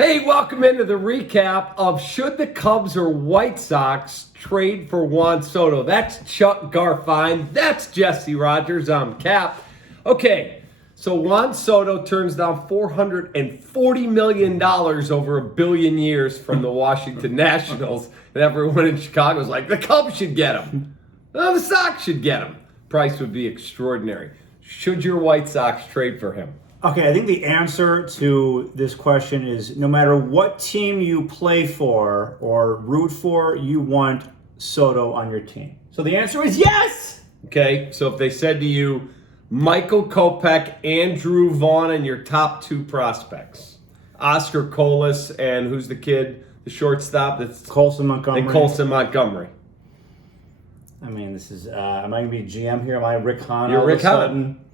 Hey, welcome into the recap of should the Cubs or White Sox trade for Juan Soto. That's Chuck Garfine. That's Jesse Rogers. I'm Cap. Okay, so Juan Soto turns down $440 million over a billion years from the Washington Nationals. And everyone in Chicago is like, the Cubs should get him. No, the Sox should get him. Price would be extraordinary. Should your White Sox trade for him? Okay, I think the answer to this question is no matter what team you play for or root for, you want Soto on your team. So the answer is yes! Okay, so if they said to you, Michael Kopech, Andrew Vaughn, and your top two prospects, Oscar Colas, and who's the kid, the shortstop? That's Colson Montgomery. And Colson Montgomery. I mean, this is, am I going to be GM here? Am I Rick Hahn? You're Rick Hahn.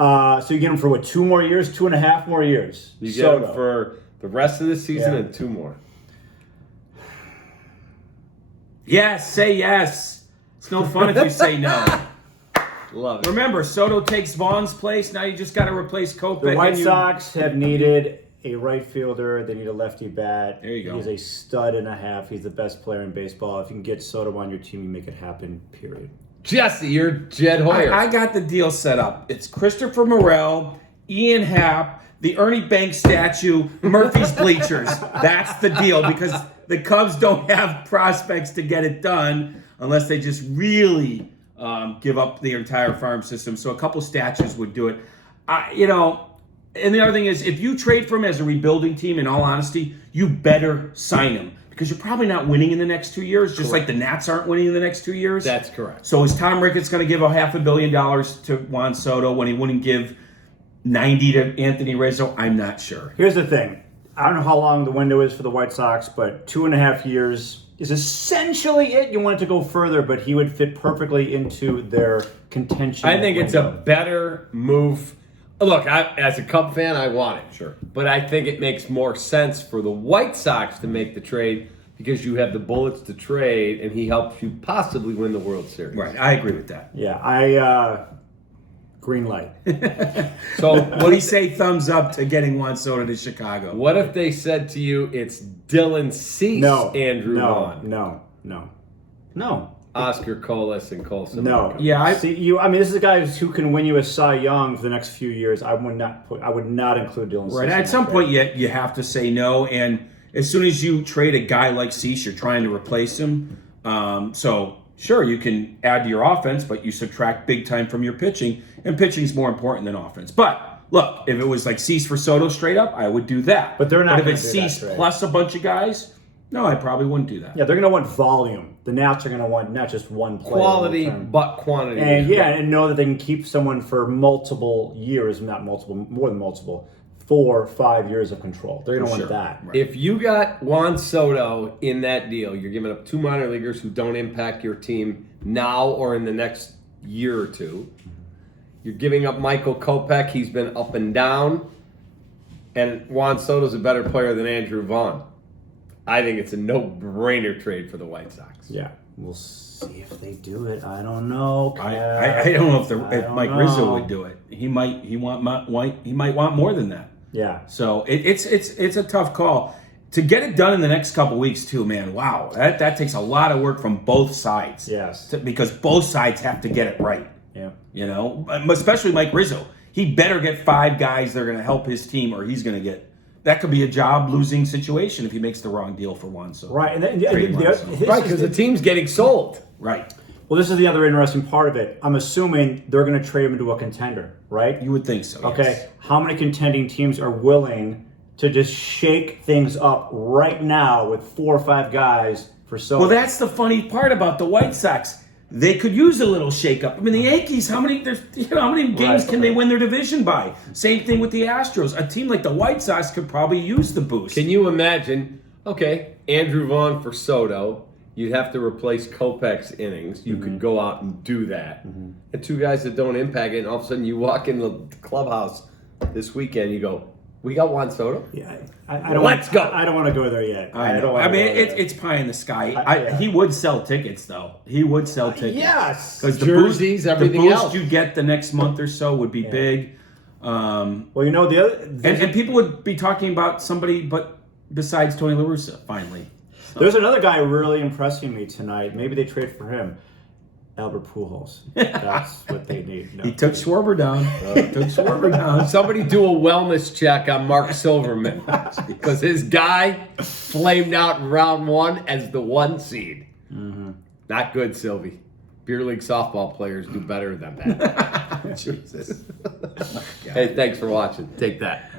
So you get him for what, 2 more years? 2.5 more years? You get him for the rest of the season and 2 more. Yes, say yes. It's no fun if you say no. Love it. Remember, Soto takes Vaughn's place. Now you just got to replace Kopech. The White Sox have needed a right fielder. They need a lefty bat. There you go. He's a stud and a half. He's the best player in baseball. If you can get Soto on your team, you make it happen, period. Jesse, you're Jed Hoyer. I got the deal set up. It's Christopher Morel, Ian Happ, the Ernie Banks statue, Murphy's Bleachers. That's the deal because the Cubs don't have prospects to get it done unless they just really give up the entire farm system. So a couple statues would do it. And the other thing is, if you trade for him as a rebuilding team, in all honesty, you better sign him. Because you're probably not winning in the next 2 years, just like the Nats aren't winning in the next 2 years. That's correct. So is Tom Ricketts going to give $500 million to Juan Soto when he wouldn't give 90 to Anthony Rizzo? I'm not sure. Here's the thing. I don't know how long the window is for the White Sox, but 2.5 years is essentially it. You want it to go further, but he would fit perfectly into their contention. I think it's a better move. Look, as a Cub fan, I want it. Sure. But I think it makes more sense for the White Sox to make the trade because you have the bullets to trade and he helps you possibly win the World Series. Right, I agree with that. Yeah, green light. So what do you say thumbs up to getting Juan Soto to Chicago? What if they said to you, it's Dylan Cease, Andrew Vaughn? No. Oscar Colas and Colson. No. Montgomery. Yeah, this is a guy who can win you a Cy Young for the next few years. I would not include Dylan Cease. Right. At some point, you have to say no. And as soon as you trade a guy like Cease, you're trying to replace him. So sure, you can add to your offense, but you subtract big time from your pitching, and pitching's more important than offense. But look, if it was like Cease for Soto straight up, I would do that. But they're not. But if it's Cease plus a bunch of guys, no, I probably wouldn't do that. Yeah, they're going to want volume. The Nats are going to want not just one player. Quality, but quantity. And know that they can keep someone for multiple years, more than multiple, 4 or 5 years of control. They're going to want that. Right. If you got Juan Soto in that deal, you're giving up 2 minor leaguers who don't impact your team now or in the next year or two. You're giving up Michael Kopech. He's been up and down. And Juan Soto's a better player than Andrew Vaughn. I think it's a no-brainer trade for the White Sox. Yeah, we'll see if they do it. I don't know. I don't know if Mike Rizzo would do it. He might want more than that. Yeah. So it's a tough call to get it done in the next couple weeks too, man. Wow, that takes a lot of work from both sides. Yes. Because both sides have to get it right. Yeah. You know, especially Mike Rizzo. He better get 5 guys that are going to help his team, or he's going to get. That could be a job-losing situation if he makes the wrong deal for Juan Soto. Right, Because the team's getting sold. Right. Well, this is the other interesting part of it. I'm assuming they're going to trade him into a contender, right? You would think so. Okay. Yes. How many contending teams are willing to just shake things up right now with 4 or 5 guys for Soto? Well, that's the funny part about the White Sox. They could use a little shakeup. I mean, the Yankees, how many games can they win their division by? Same thing with the Astros. A team like the White Sox could probably use the boost. Can you imagine, Andrew Vaughn for Soto, you'd have to replace Kopech's innings. You could go out and do that. And 2 guys that don't impact it, and all of a sudden you walk in the clubhouse this weekend, you go, we got Juan Soto? Yeah, I don't Let's go. I don't want to go there yet. I know. I mean, it's pie in the sky. He would sell tickets, though. He would sell tickets. Yes. Because jerseys, everything the boost else you get the next month or so would be big. Well, the other... And people would be talking about somebody, but besides Tony La Russa, finally. There's another guy really impressing me tonight. Maybe they trade for him. Albert Pujols. That's what they need. No. He took Schwarber down. Somebody do a wellness check on Mark Silverman because his guy flamed out in round 1 as the 1 seed. Mm-hmm. Not good, Sylvie. Beer league softball players do better than that. Jesus. Hey, thanks for watching. Take that.